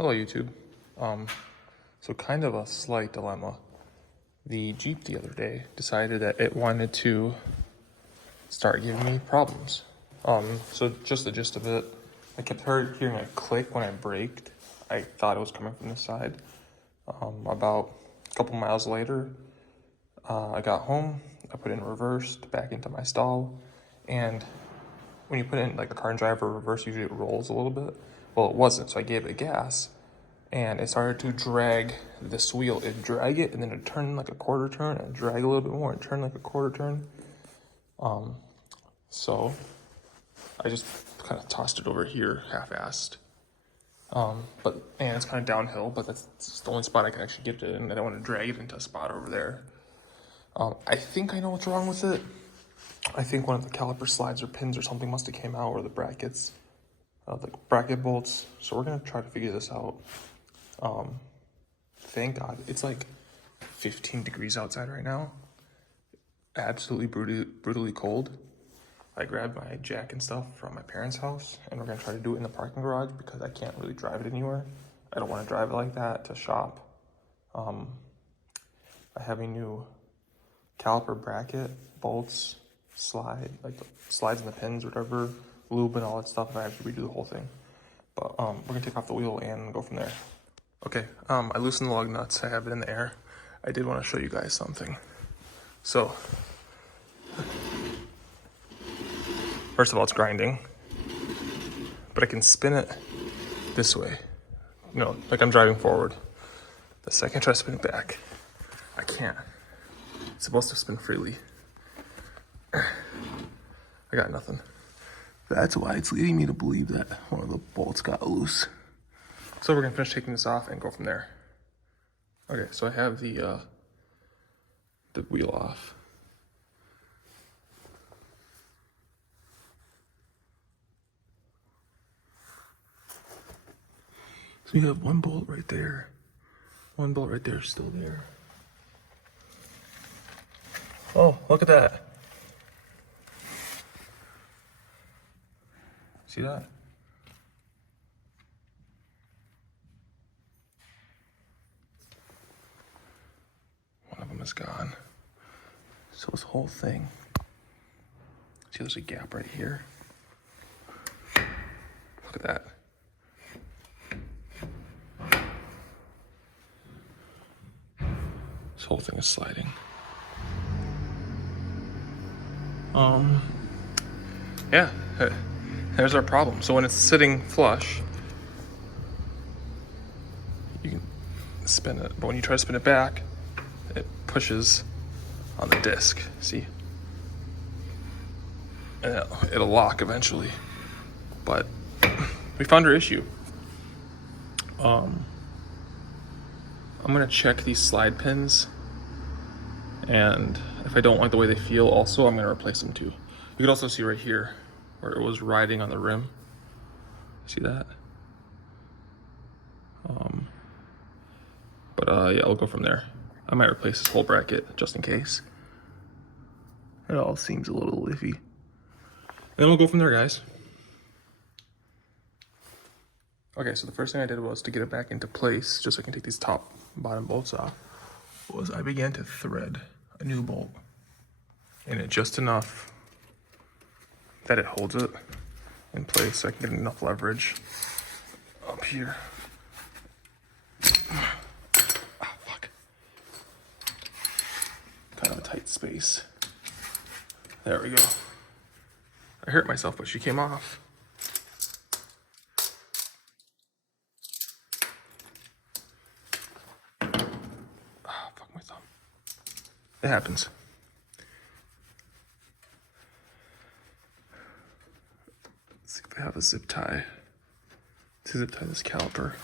Hello YouTube. So kind of a slight dilemma. The Jeep the other day decided that it wanted to start giving me problems. So just the gist of it, I kept hearing a click when I braked. I thought it was coming from the side. About a couple miles later, I got home, I put it in reverse to back into my stall, and when you put it in like a car and drive or reverse, usually it rolls a little bit. Well, it wasn't, so I gave it gas, and it started to drag this wheel. It'd drag it, and then it'd turn like a quarter turn, and drag a little bit more, and turn like a quarter turn. So I just kind of tossed it over here, half-assed. And it's kind of downhill, but that's the only spot I can actually get it in. I don't want to drag it into a spot over there. I think I know what's wrong with it. I think one of the caliper slides or pins or something must have came out, or the brackets, the bracket bolts. So we're gonna try to figure this out. Thank God it's like 15 degrees outside right now. Absolutely brutally cold. I grabbed my jack and stuff from my parents' house, and we're gonna try to do it in the parking garage because I can't really drive it anywhere. I don't want to drive it like that to shop. I have a new caliper bracket, bolts, slide, like the slides and the pins, whatever, lube and all that stuff. I have to redo the whole thing. But we're gonna take off the wheel and go from there. Okay, I loosened the lug nuts. I have it in the air. I did want to show you guys something. So, first of all, it's grinding, but I can spin it this way. You know, like I'm driving forward. The second I try to spin it back, I can't. It's supposed to spin freely. I got nothing. That's why it's leading me to believe that one of the bolts got loose. So we're gonna finish taking this off and go from there. Okay, so I have the wheel off. So you have one bolt right there. One bolt right there, still there. Oh, look at that. See that? One of them is gone. So this whole thing, see there's a gap right here. Look at that. This whole thing is sliding. Yeah, there's our problem. So when it's sitting flush, you can spin it, but when you try to spin it back, it pushes on the disc, see? And it'll lock eventually. But we found our issue. I'm gonna check these slide pins, and if I don't like the way they feel also, I'm gonna replace them too. You can also see right here where it was riding on the rim. See that? Yeah, I'll go from there. I might replace this whole bracket just in case. It all seems a little iffy. And then we'll go from there, guys. Okay, so the first thing I did was to get it back into place, just so I can take these top and bottom bolts off, was I began to thread a new bolt in it just enough that it holds it in place so I can get enough leverage up here. Oh, fuck. Kind of a tight space. There we go. I hurt myself, but she came off. Oh, fuck my thumb. It happens. Let's see if I have a zip tie to zip tie this caliper.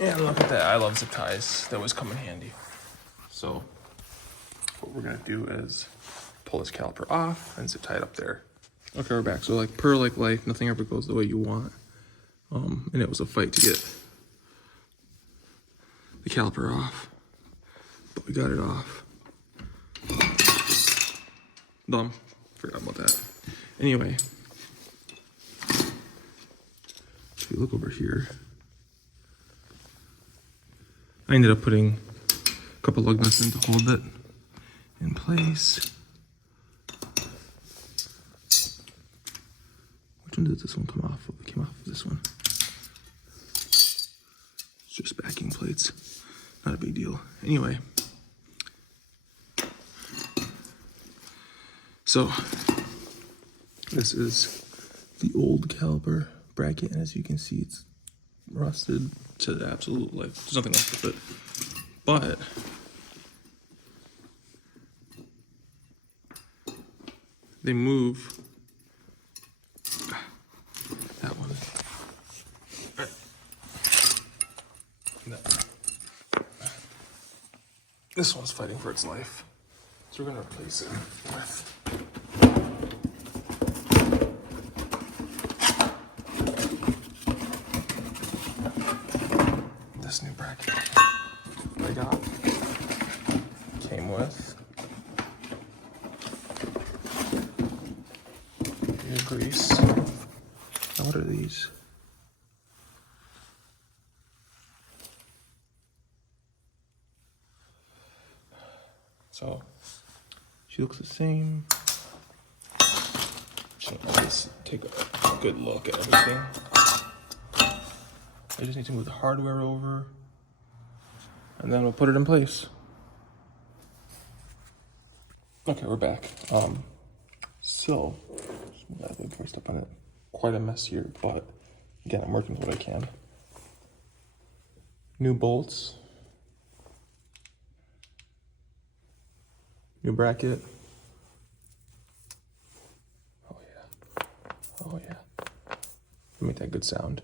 Yeah, look at that. I love zip ties. They always come in handy. So what we're gonna do is pull this caliper off and zip tie it up there. Okay, we're back. So like per like life, nothing ever goes the way you want. And it was a fight to get the caliper off, but we got it off. Dumb, forgot about that. Anyway, if you look over here, I ended up putting a couple lug nuts in to hold it in place. Which one did this one come off of? It came off of this one. It's just backing plates. Not a big deal. Anyway. So, this is the old caliper bracket, and as you can see, it's rusted to the absolute life. There's nothing left with it. But they move that one. No. This one's fighting for its life. So we're gonna replace it with this new bracket I got. Came with your grease. Now what are these? So she looks the same. Let's take a good look at everything. I just need to move the hardware over, and then we'll put it in place. Okay, we're back. So just move that before I step on it. Quite a mess here, but again, I'm working with what I can. New bolts. New bracket. Oh yeah. Oh yeah. Make that good sound.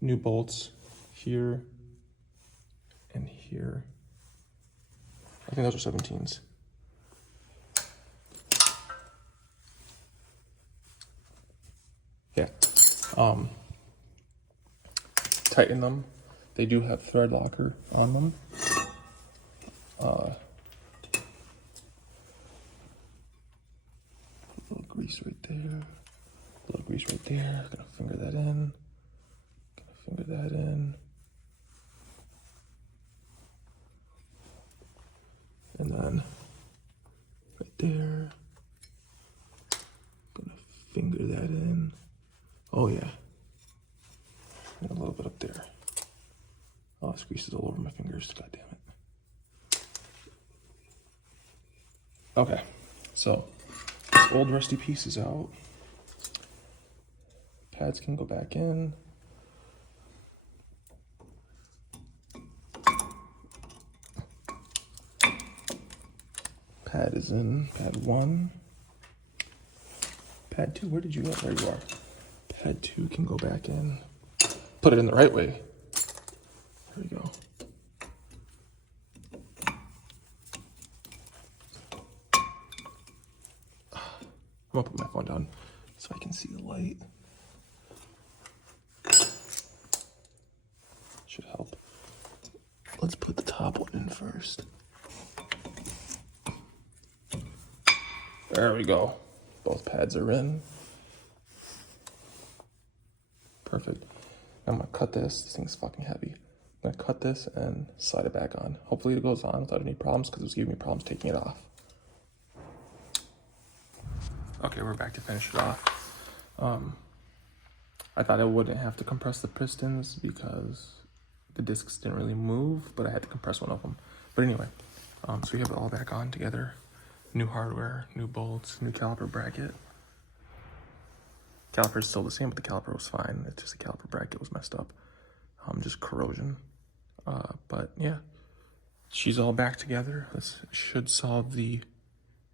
New bolts here and here. I think those are 17s. Yeah. Tighten them. They do have thread locker on them. Grease right there, a little grease right there. Gonna finger that in, and then right there, gonna finger that in. Oh yeah, and a little bit up there. Oh, this grease is all over my fingers, god damn it. Okay, so this old rusty piece is out. Pads can go back in. Pad is in. Pad 1. Pad 2, where did you go? There you are. Pad 2 can go back in. Put it in the right way. There we go. I'm gonna put my phone down so I can see the light. Should help. Let's put the top one in first. There we go. Both pads are in. Perfect. Now I'm gonna cut this. This thing's fucking heavy. I'm gonna cut this and slide it back on. Hopefully it goes on without any problems, because it was giving me problems taking it off. Okay, we're back to finish it off. I thought I wouldn't have to compress the pistons because the discs didn't really move, but I had to compress one of them. But anyway, so we have it all back on together. New hardware, new bolts, new caliper bracket. Caliper's still the same, but the caliper was fine. It's just the caliper bracket was messed up. Just corrosion. But yeah, she's all back together. This should solve the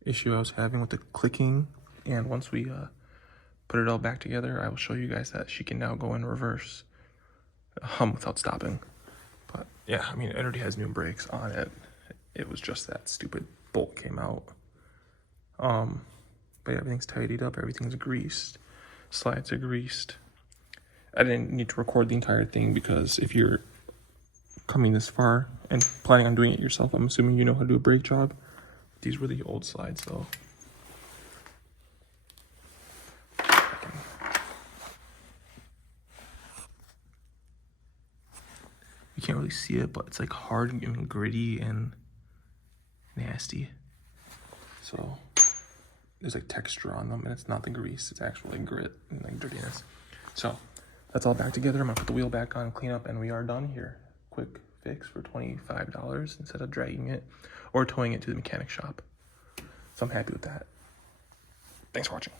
issue I was having with the clicking. And once we put it all back together, I will show you guys that she can now go in reverse without stopping. But yeah, I mean, it already has new brakes on it. It was just that stupid bolt came out. But yeah, everything's tidied up, everything's greased, slides are greased. I didn't need to record the entire thing because if you're coming this far and planning on doing it yourself, I'm assuming you know how to do a brake job. These were the old slides though. you can't really see it, but it's like hard and gritty and nasty. So there's like texture on them, and it's not the grease, it's actually grit and like dirtiness. So that's all back together. I'm gonna put the wheel back on, clean up, and we are done here. Quick fix for $25 instead of dragging it or towing it to the mechanic shop. So I'm happy with that. Thanks for watching.